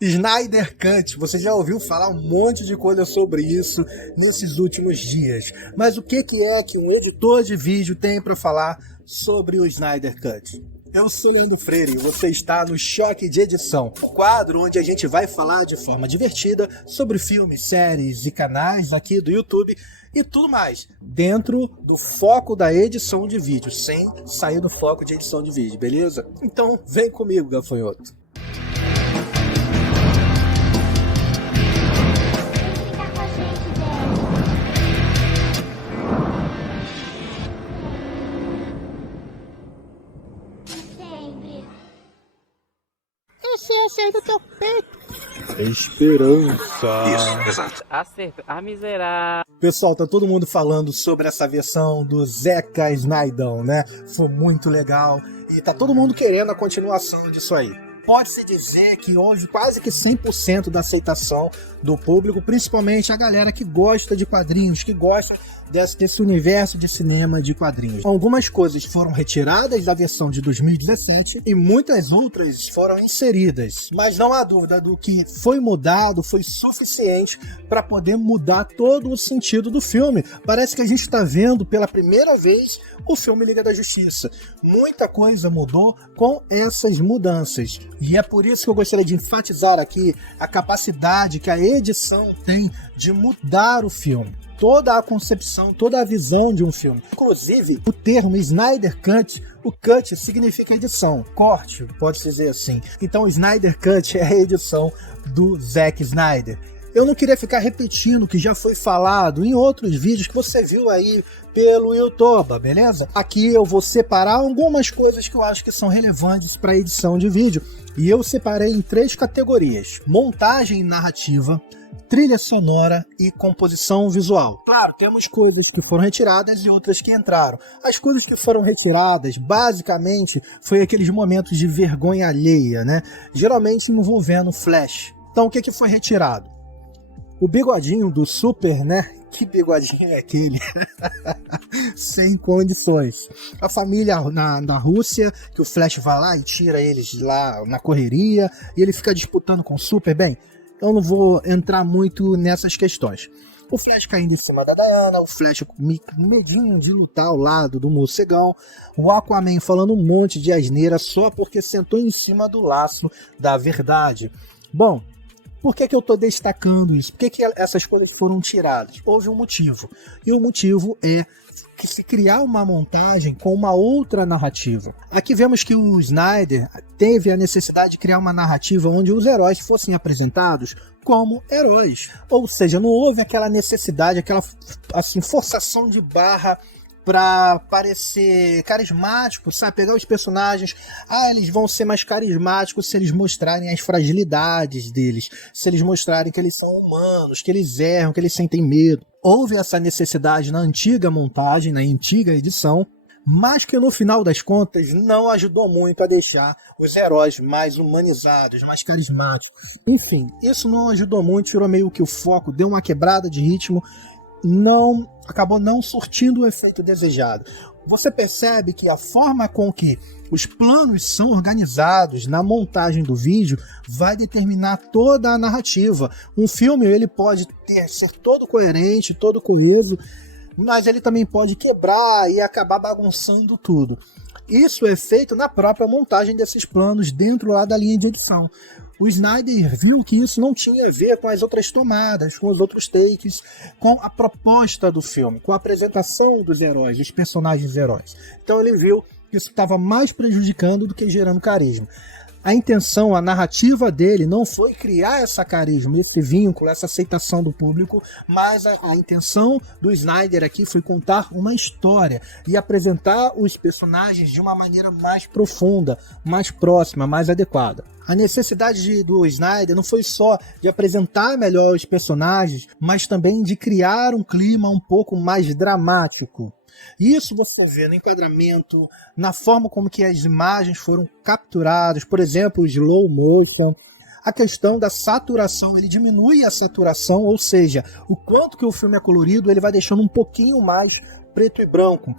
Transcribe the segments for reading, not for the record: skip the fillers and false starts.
Snyder Cut, você já ouviu falar um monte de coisa sobre isso nesses últimos dias, mas o que é que um editor de vídeo tem para falar sobre o Snyder Cut? Eu sou Leandro Freire e você está no Choque de Edição, um quadro onde a gente vai falar de forma divertida sobre filmes, séries e canais aqui do YouTube e tudo mais, dentro do foco da edição de vídeo, sem sair do foco de edição de vídeo, beleza? Então vem comigo, gafanhoto. Esse do teu peito. Esperança. Isso, exato. Acerto. A miserável. Pessoal, tá todo mundo falando sobre essa versão do Zeca Snydão, né? Foi muito legal e tá todo mundo querendo a continuação disso aí. Pode-se dizer que houve quase que 100% da aceitação do público, principalmente a galera que gosta de quadrinhos, que gosta desse universo de cinema de quadrinhos. Algumas coisas foram retiradas da versão de 2017 e muitas outras foram inseridas, mas não há dúvida do que foi mudado foi suficiente para poder mudar todo o sentido do filme. Parece que a gente está vendo pela primeira vez o filme Liga da Justiça. Muita coisa mudou com essas mudanças e é por isso que eu gostaria de enfatizar aqui a capacidade que a edição tem de mudar o filme. Toda a concepção, toda a visão de um filme. Inclusive, o termo Snyder Cut, o cut significa edição, corte, pode-se dizer assim. Então, o Snyder Cut é a edição do Zack Snyder. Eu não queria ficar repetindo o que já foi falado em outros vídeos que você viu aí pelo YouTube, beleza? Aqui eu vou separar algumas coisas que eu acho que são relevantes para a edição de vídeo. E eu separei em 3 categorias: montagem narrativa, trilha sonora e composição visual. Claro, temos coisas que foram retiradas e outras que entraram. As coisas que foram retiradas, basicamente, foi aqueles momentos de vergonha alheia, né? Geralmente envolvendo Flash. Então, o que foi retirado? O bigodinho do Super, né? Que bigodinho é aquele? Sem condições. A família na Rússia, que o Flash vai lá e tira eles lá na correria, e ele fica disputando com o Super. Bem, eu não vou entrar muito nessas questões. O Flash caindo em cima da Diana, o Flash com medinho de lutar ao lado do morcegão, o Aquaman falando um monte de asneira só porque sentou em cima do laço da verdade. Bom, por que eu estou destacando isso? Por que essas coisas foram tiradas? Houve um motivo. E o motivo é que se criar uma montagem com uma outra narrativa. Aqui vemos que o Snyder teve a necessidade de criar uma narrativa onde os heróis fossem apresentados como heróis. Ou seja, não houve aquela necessidade, aquela assim, forçação de barra para parecer carismático, sabe? Pegar os personagens, eles vão ser mais carismáticos se eles mostrarem as fragilidades deles, se eles mostrarem que eles são humanos, que eles erram, que eles sentem medo. Houve essa necessidade na antiga montagem, na antiga edição, mas que no final das contas não ajudou muito a deixar os heróis mais humanizados, mais carismáticos. Enfim, isso não ajudou muito, tirou meio que o foco, deu uma quebrada de ritmo, acabou não surtindo o efeito desejado. Você percebe que a forma com que os planos são organizados na montagem do vídeo vai determinar toda a narrativa. Um filme ele pode ser todo coerente, todo coeso, mas ele também pode quebrar e acabar bagunçando tudo. Isso é feito na própria montagem desses planos dentro lá da linha de edição. O Snyder viu que isso não tinha a ver com as outras tomadas, com os outros takes, com a proposta do filme, com a apresentação dos heróis, dos personagens heróis. Então ele viu que isso estava mais prejudicando do que gerando carisma. A intenção, a narrativa dele não foi criar essa carisma, esse vínculo, essa aceitação do público, mas a intenção do Snyder aqui foi contar uma história e apresentar os personagens de uma maneira mais profunda, mais próxima, mais adequada. A necessidade do Snyder não foi só de apresentar melhor os personagens, mas também de criar um clima um pouco mais dramático. Isso você vê no enquadramento, na forma como que as imagens foram capturadas, por exemplo, o slow motion, a questão da saturação, ele diminui a saturação, ou seja, o quanto que o filme é colorido, ele vai deixando um pouquinho mais preto e branco.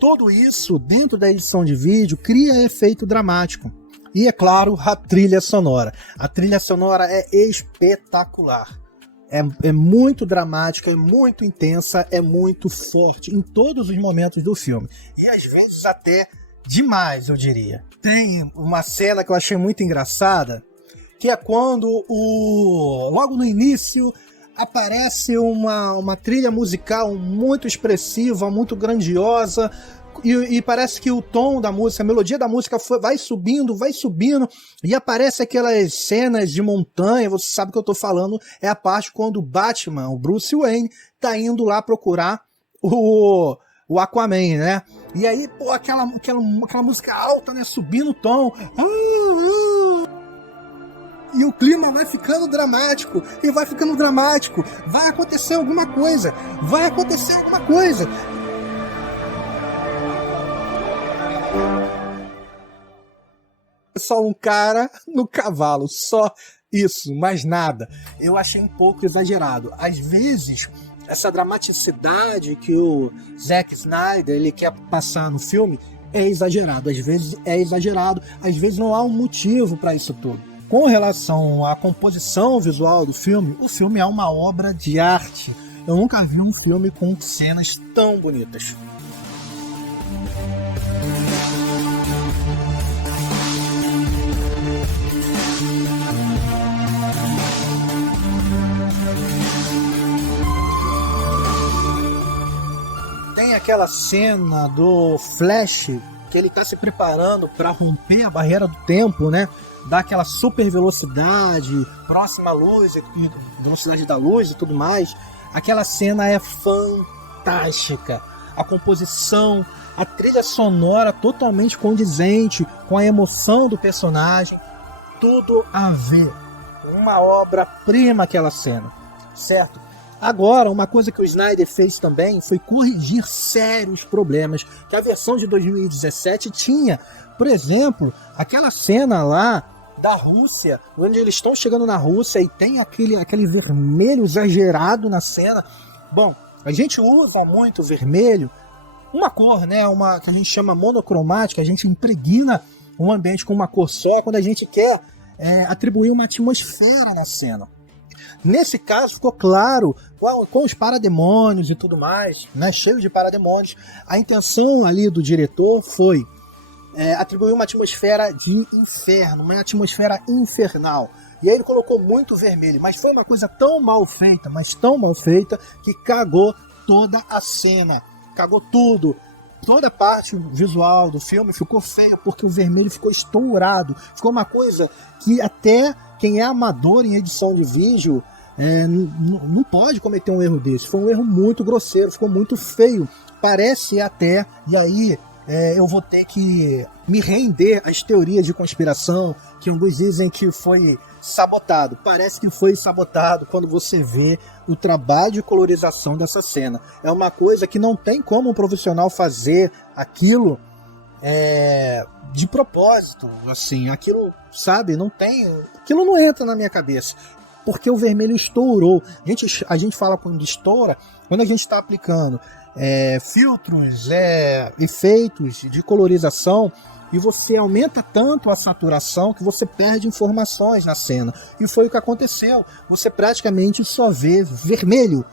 Tudo isso, dentro da edição de vídeo, cria efeito dramático. E, é claro, a trilha sonora. A trilha sonora é espetacular. É muito dramática, é muito intensa, é muito forte em todos os momentos do filme. E às vezes até demais, eu diria. Tem uma cena que eu achei muito engraçada, que é quando logo no início aparece uma trilha musical muito expressiva, muito grandiosa, e parece que o tom da música, a melodia da música vai subindo, e aparece aquelas cenas de montanha. Você sabe o que eu tô falando, é a parte quando o Batman, o Bruce Wayne, tá indo lá procurar o Aquaman, né? E aí, pô, aquela música alta, né, subindo o tom, e o clima vai ficando dramático, vai acontecer alguma coisa. Só um cara no cavalo, só isso, mais nada. Eu achei um pouco exagerado. Às vezes, essa dramaticidade que o Zack Snyder ele quer passar no filme é exagerado. Às vezes é exagerado, às vezes não há um motivo para isso tudo. Com relação à composição visual do filme, o filme é uma obra de arte. Eu nunca vi um filme com cenas tão bonitas. Tem aquela cena do Flash que ele está se preparando para romper a barreira do tempo, né? Dá aquela super velocidade, próxima à luz, velocidade da luz e tudo mais. Aquela cena é fantástica. A composição, a trilha sonora totalmente condizente com a emoção do personagem. Tudo a ver. Uma obra-prima aquela cena, certo? Agora, uma coisa que o Snyder fez também foi corrigir sérios problemas que a versão de 2017 tinha. Por exemplo, aquela cena lá da Rússia, onde eles estão chegando na Rússia e tem aquele vermelho exagerado na cena. Bom, a gente usa muito vermelho, uma cor, né, que a gente chama monocromática, a gente impregna um ambiente com uma cor só quando a gente quer atribuir uma atmosfera na cena. Nesse caso ficou claro, com os parademônios e tudo mais, né, cheio de parademônios, a intenção ali do diretor foi atribuir uma atmosfera de inferno, uma atmosfera infernal. E aí ele colocou muito vermelho, mas foi uma coisa tão mal feita, que cagou toda a cena, cagou tudo. Toda a parte visual do filme ficou feia, porque o vermelho ficou estourado. Ficou uma coisa que até quem é amador em edição de vídeo não pode cometer um erro desse. Foi um erro muito grosseiro, ficou muito feio. Parece até, e aí eu vou ter que me render às teorias de conspiração, que alguns dizem que foi sabotado. Parece que foi sabotado quando você vê o trabalho de colorização dessa cena. É uma coisa que não tem como um profissional fazer aquilo de propósito, assim, aquilo, sabe, não tem, aquilo não entra na minha cabeça, porque o vermelho estourou. A gente fala quando estoura, quando a gente está aplicando filtros, efeitos de colorização, e você aumenta tanto a saturação que você perde informações na cena. E foi o que aconteceu. Você praticamente só vê vermelho,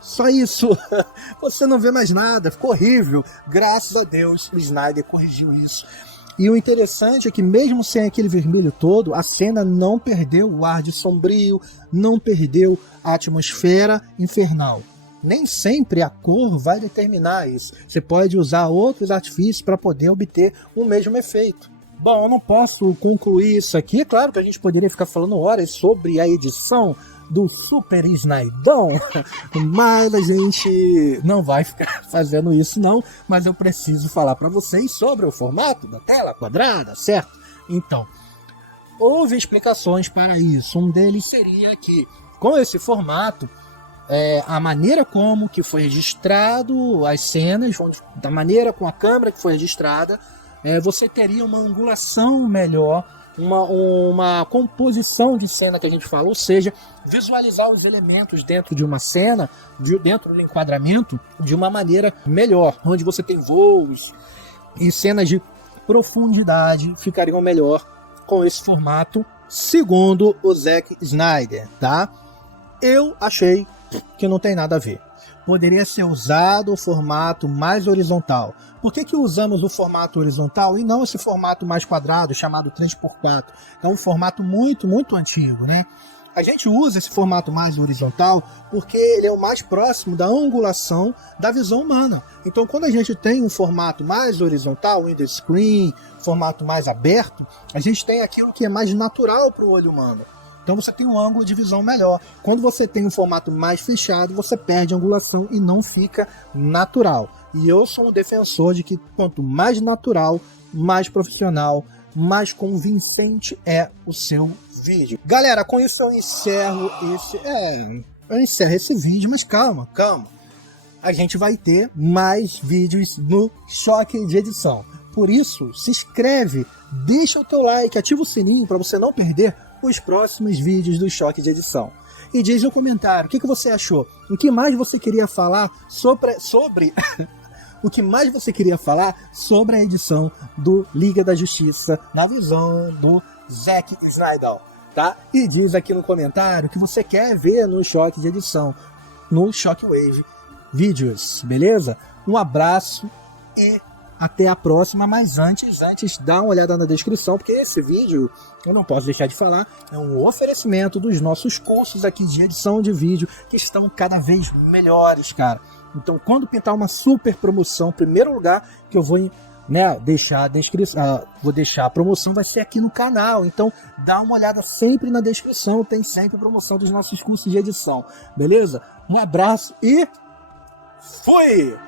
só isso. Você não vê mais nada, ficou horrível. Graças a Deus o Snyder corrigiu isso. E o interessante é que mesmo sem aquele vermelho todo, a cena não perdeu o ar de sombrio, não perdeu a atmosfera infernal. Nem sempre a cor vai determinar isso. Você pode usar outros artifícios para poder obter o mesmo efeito. Bom, eu não posso concluir isso aqui. É claro que a gente poderia ficar falando horas sobre a edição do Super Snydão, mas a gente não vai ficar fazendo isso não, mas eu preciso falar para vocês sobre o formato da tela quadrada, certo? Então, houve explicações para isso. Um deles seria que, com esse formato, a maneira como que foi registrado as cenas, da maneira com a câmera que foi registrada, você teria uma angulação melhor uma composição de cena que a gente fala, ou seja, visualizar os elementos dentro de uma cena, dentro do enquadramento, de uma maneira melhor, onde você tem voos e cenas de profundidade ficariam melhor com esse formato, segundo o Zack Snyder, tá? Eu achei que não tem nada a ver. Poderia ser usado o formato mais horizontal. Por que usamos o formato horizontal e não esse formato mais quadrado, chamado 3x4? É um formato muito, muito antigo, né? A gente usa esse formato mais horizontal porque ele é o mais próximo da angulação da visão humana. Então, quando a gente tem um formato mais horizontal, window screen, formato mais aberto, a gente tem aquilo que é mais natural para o olho humano. Então você tem um ângulo de visão melhor. Quando você tem um formato mais fechado, você perde a angulação e não fica natural. E eu sou um defensor de que quanto mais natural, mais profissional, mais convincente é o seu vídeo. Galera, com isso eu encerro esse vídeo, mas calma. A gente vai ter mais vídeos no Choque de Edição. Por isso, se inscreve, deixa o teu like, ativa o sininho para você não perder os próximos vídeos do Choque de Edição. E diz no comentário o que você achou, o que mais você queria falar sobre o que mais você queria falar sobre a edição do Liga da Justiça na visão do Zack Snyder, tá? E diz aqui no comentário o que você quer ver no Choque de Edição, no Shockwave Videos, beleza? Um abraço e até a próxima, mas antes dá uma olhada na descrição, porque esse vídeo, eu não posso deixar de falar, é um oferecimento dos nossos cursos aqui de edição de vídeo, que estão cada vez melhores, cara. Então, quando pintar uma super promoção, primeiro lugar que eu vou deixar a descrição, vou deixar a promoção, vai ser aqui no canal. Então, dá uma olhada sempre na descrição, tem sempre promoção dos nossos cursos de edição, beleza? Um abraço e fui!